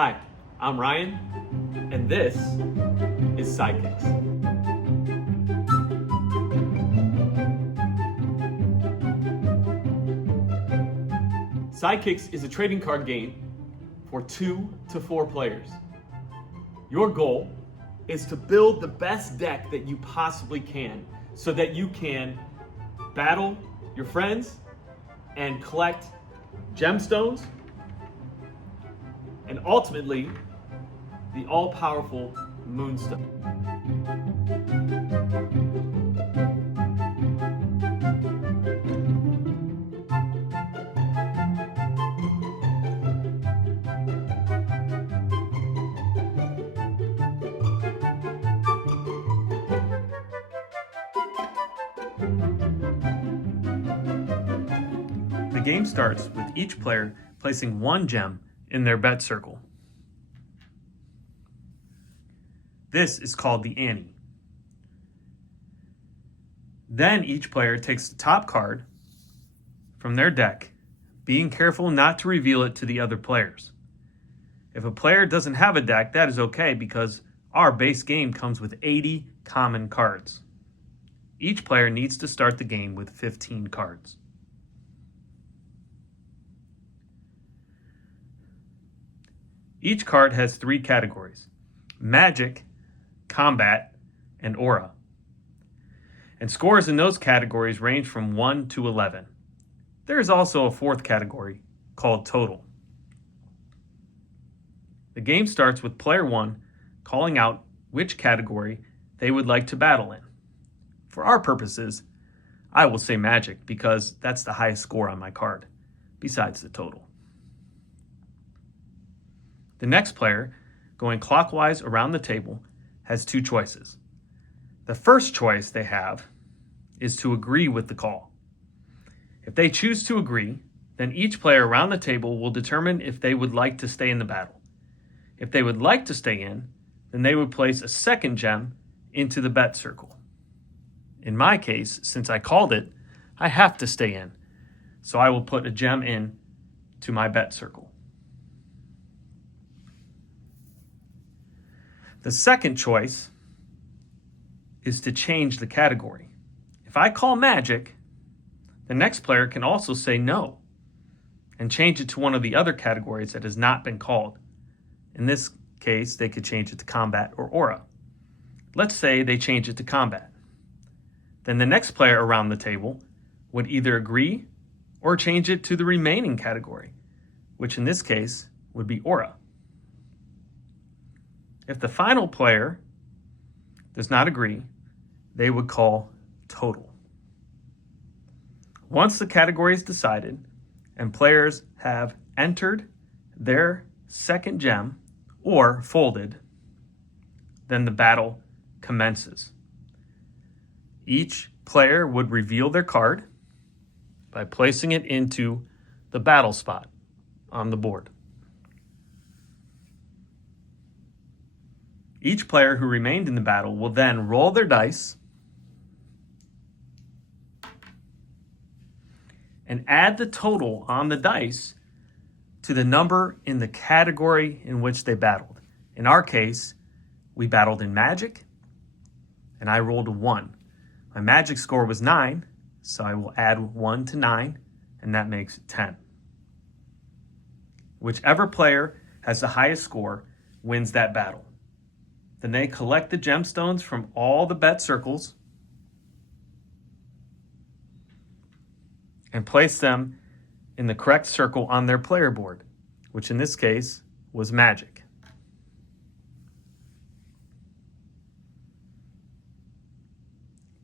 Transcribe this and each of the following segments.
Hi, I'm Ryan, and this is Sidekicks. Sidekicks is a trading card game for 2 to 4 players. Your goal is to build the best deck that you possibly can so that you can battle your friends and collect gemstones and ultimately the all-powerful Moonstone. The game starts with each player placing one gem in their bet circle. This is called the ante. Then each player takes the top card from their deck, being careful not to reveal it to the other players. If a player doesn't have a deck, that is okay because our base game comes with 80 common cards. Each player needs to start the game with 15 cards. Each card has 3 categories: Magic, Combat, and Aura. And scores in those categories range from 1 to 11. There is also a 4th category called Total. The game starts with player 1 calling out which category they would like to battle in. For our purposes, I will say Magic because that's the highest score on my card, besides the Total. The next player, going clockwise around the table, has 2 choices. The first choice they have is to agree with the call. If they choose to agree, then each player around the table will determine if they would like to stay in the battle. If they would like to stay in, then they would place a second gem into the bet circle. In my case, since I called it, I have to stay in, so I will put a gem in to my bet circle. The second choice is to change the category. If I call Magic, the next player can also say no and change it to one of the other categories that has not been called. In this case, they could change it to Combat or Aura. Let's say they change it to Combat. Then the next player around the table would either agree or change it to the remaining category, which in this case would be Aura. If the final player does not agree, they would call Total. Once the category is decided and players have entered their second gem or folded, then the battle commences. Each player would reveal their card by placing it into the battle spot on the board. Each player who remained in the battle will then roll their dice and add the total on the dice to the number in the category in which they battled. In our case, we battled in Magic, and I rolled a 1. My Magic score was 9, so I will add 1 to 9, and that makes it 10. Whichever player has the highest score wins that battle. Then they collect the gemstones from all the bet circles and place them in the correct circle on their player board, which in this case was Magic.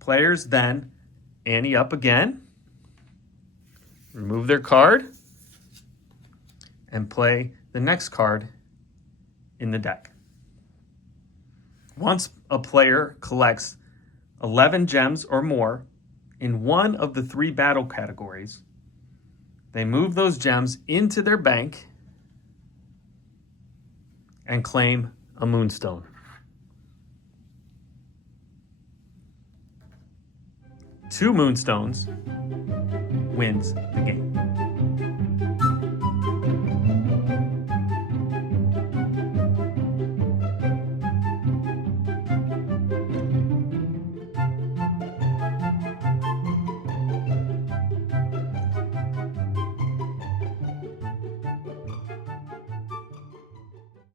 Players then ante up again, remove their card, and play the next card in the deck. Once a player collects 11 gems or more in one of the 3 battle categories, they move those gems into their bank and claim a Moonstone. 2 Moonstones wins the game.